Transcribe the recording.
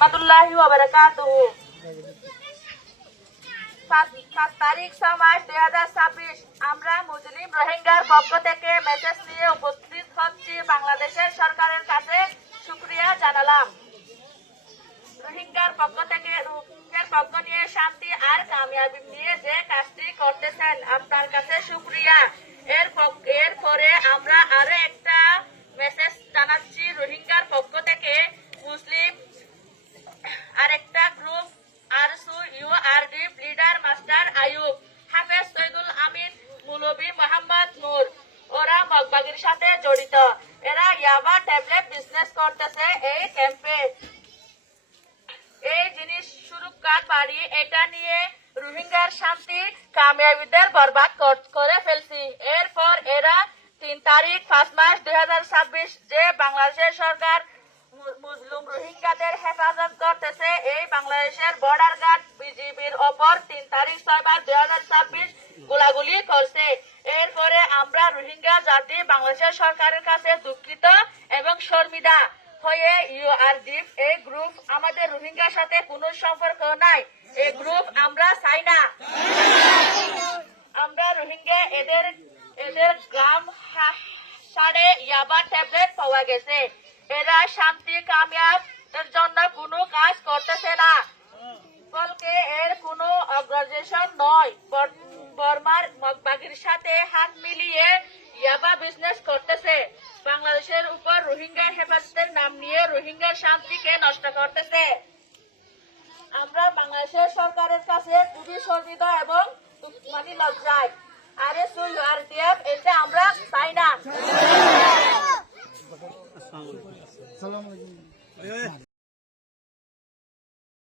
রহমাতুল্লাহি ওয়া বারাকাতুহু। 7 তারিখ 6 মাস 2026 আমরা মুসলিম রোহিঙ্গার পক্ষ থেকে মেসেজ নিয়ে উপস্থিত হচ্ছি। বাংলাদেশের সরকারের কাছে শুকরিয়া জানালাম। রোহিঙ্গার পক্ষ নিয়ে শান্তি আর কামিয়াবি নিয়ে যে কাজটি করতেছেন আপনার কাছে শুকরিয়া। এরপরে আমরা আরো একটা মেসেজ জানাচ্ছি রোহিঙ্গার পক্ষ থেকে মুসলিম আরেকটা group ARSU ইউআরডিএফ leader master Ayub, হাফেজ সৈয়দুল আমিন, মৌলভী মোহাম্মদ নূর, ওরা মগবাগির সাথে জড়িত। এরা ইয়াবা ট্যাবলেট বিজনেস করতেছে এই ক্যাম্পে। এই জিনিস সুরক্ষার বাড়ি এটা নিয়ে রোহিঙ্গার শান্তি কামিয়াবিদের বরবাদ করে ফেলছি। এরপর এরা 3 তারিখ 5 মাস 2026 যে বাংলাদেশের সরকার মুসলিম রোহিঙ্গাদের হেফাজত করতেছে এই বাংলাদেশের বর্ডার গার্ড বিজিবির ওপর 3 তারিখ 6 মাস 2026 গোলাগুলি করছে। এরপরে আমরা রোহিঙ্গা জাতি বাংলাদেশের সরকারের কাছে দুঃখিত এবং শর্মিদা হয়ে ইউআরডিএফ এই গ্রুপ আমাদের রোহিঙ্গার সাথে কোনো সম্পর্ক নাই। এই গ্রুপ আমরা চাই না। আমরা রোহিঙ্গা এদের গ্রাম সাড়ে ইয়াবা ট্যাবলেট পাওয়া গেছে। এরা শান্তি কামিয়াবের জন্য কোনো কাজ করতেছে না, ফলকে এর কোনো অর্গানাইজেশন নয়। বর্মার মগবাগির সাথে হাত মিলিয়ে ইয়াবা বিজনেস করতেছে। বাংলাদেশের উপর রোহিঙ্গা হেফাজতের নাম নিয়ে রোহিঙ্গার শান্তিকে নষ্ট করতেছে। আমরা বাংলাদেশের সরকারের কাছে খুবই শর্মিত এবং লজ্জায়। আরে ইউআরডিএফ এটা আমরা চাই না।